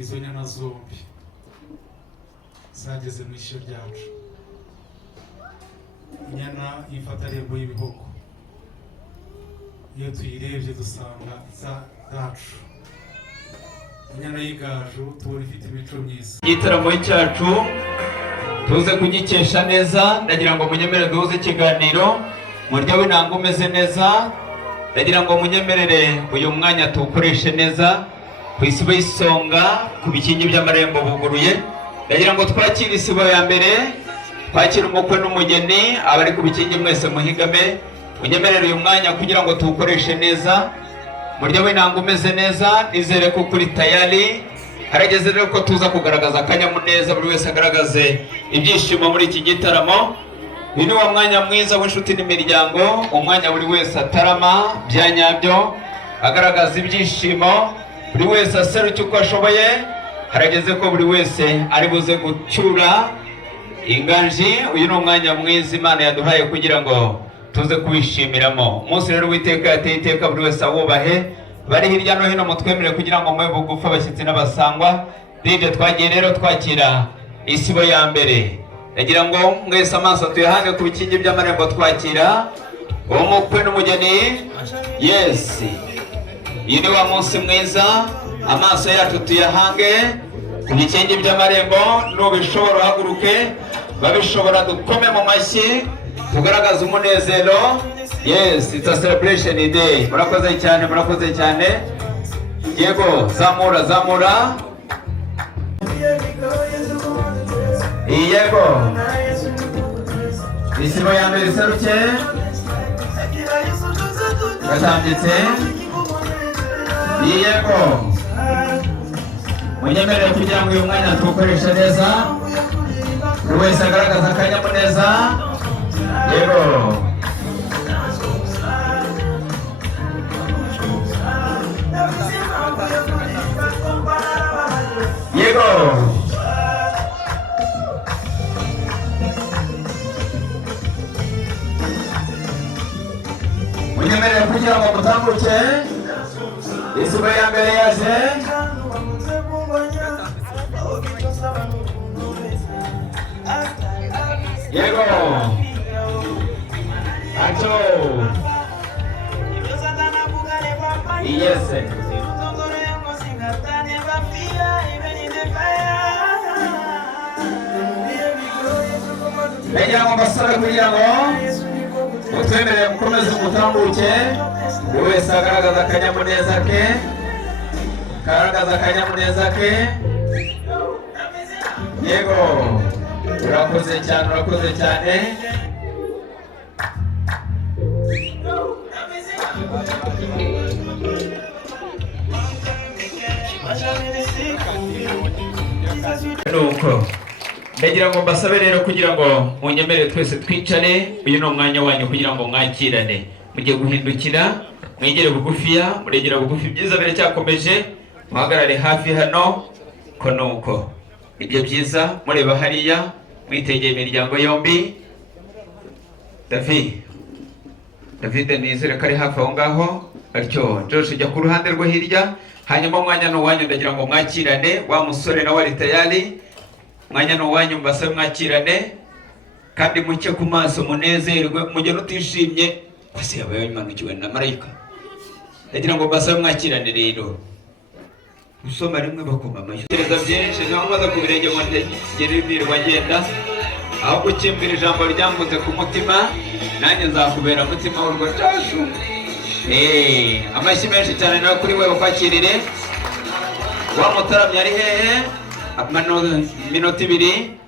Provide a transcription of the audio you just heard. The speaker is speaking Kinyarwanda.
izo nyana zombi zageze mu ishyo ryacu. Inyana y'ifatarembo y'ibihugu, iyo tuyirebye dusanga zacu. Inyana y'igaju tubona ifite imico myiza. Igitaramo cyacu tuze kugikesha neza. Ndagira ngo munyemerere duhuze ikiganiro murya w'inanga umeze neza. Ndagira ngo munyemerere uyu mwanya tuwukoreshe neza ku isibo y'isonga, ku bikingi by'amarembo buguruye. Ndagira ngo twakire isibo ya mbere, twakire umukwe n'umugeni. Abari ku bikingi mwese muhigame, munyemerere uyu mwanya kugira ngo tuwukoreshe neza murya w'inanga umeze neza. Nizere ko kuri tayari harageze rero ko tuza kugaragaza akanyamuneza, buri wese agaragaze ibyishimo muri iki gitaramo. Uyu ni wa mwanya mwiza w'inshuti n'imiryango, umwanya buri wese atarama bya nyabyo, agaragaza ibyishimo, buri wese aseruka uko ashoboye. Harageze ko buri wese ari buze gucyura inganji. Uyu ni umwanya mwiza Imana yaduhaye kugira ngo tuze kubishimiramo. Umunsi rero w'iteka yateye iteka, buri wese awubahe. Bari hirya no hino mutwemere kugira ngo mube bugufi abashyitsi n'abasangwa. DJ twagiye rero twakira isibo ya mbere. Ndagira ngo mwese amaso tuyahange ku bikingi by'amarembo twakira umukwe n'umugeni. Yes, iyi ni wa munsi mwiza, amaso yacu tuyahange ku bikingi by'amarembo. Nubishobora uhaguruke, babishobora dukome mu mashyi tugaragaza umunezero. Yes, it's a celebration day. Murakoze cyane, murakoze cyane. Yego, zamura zamura. Yego, isibo ya mbere iseruke, gatambitse. Yego, munyemerere kugira ngo uyu mwanya tuwukoreshe neza, buri wese agaragaza akanyamuneza. Yego, yego, munyemerere kugira ngo mutambuke. Isibo ya mbere yaje. Yego, acho. Yes. Ndagira ngo mbasaba kugira ngo mutwemerere mukomeze mutambuke, buri wese agaragaza akanyamuneza ke, agaragaza akanyamuneza ke. Yego, urakoze cyane, urakoze cyane. Nuko ndagira ngo mbasabe rero kugira ngo munyemerere twese twicare. Uyu ni umwanya wanyu kugira ngo mwakirane. Mugiye guhindukira, mwegere bugufiya, muregera bugufi. Byiza biracyakomeje, muhagarare hafi hano. Ko nuko ibyo byiza mureba hariya, mwitegeye imiryango yombi. David nizere ko ari hafi aho ngaho. Atyo Josh jya ku ruhande rwo hirya. Hanyuma umwanya no wanyu ndagira ngo mwakirane. Wa musore nawe ari tayari, mwanya no wanyu mbasabe mwakirane kandi muke ku maso, munezerwe. Mujye nutishimye kwase yabaye imanukiwe na marayika. Ndagira ngo mbasabe mwakirane rero. Usoma rimwe bakoma amashyi. Tereza byinshi naho maze ku birenge mu ngerirwa ngenda, aho gukimbira ijambo ryambuze ku mutima, nanjye nzakubera mutima w'urwo cyashu. Amashyi menshi cyane nawe kuri wewe kwakirire. Wa mutaramye ari hehe? Minota 2.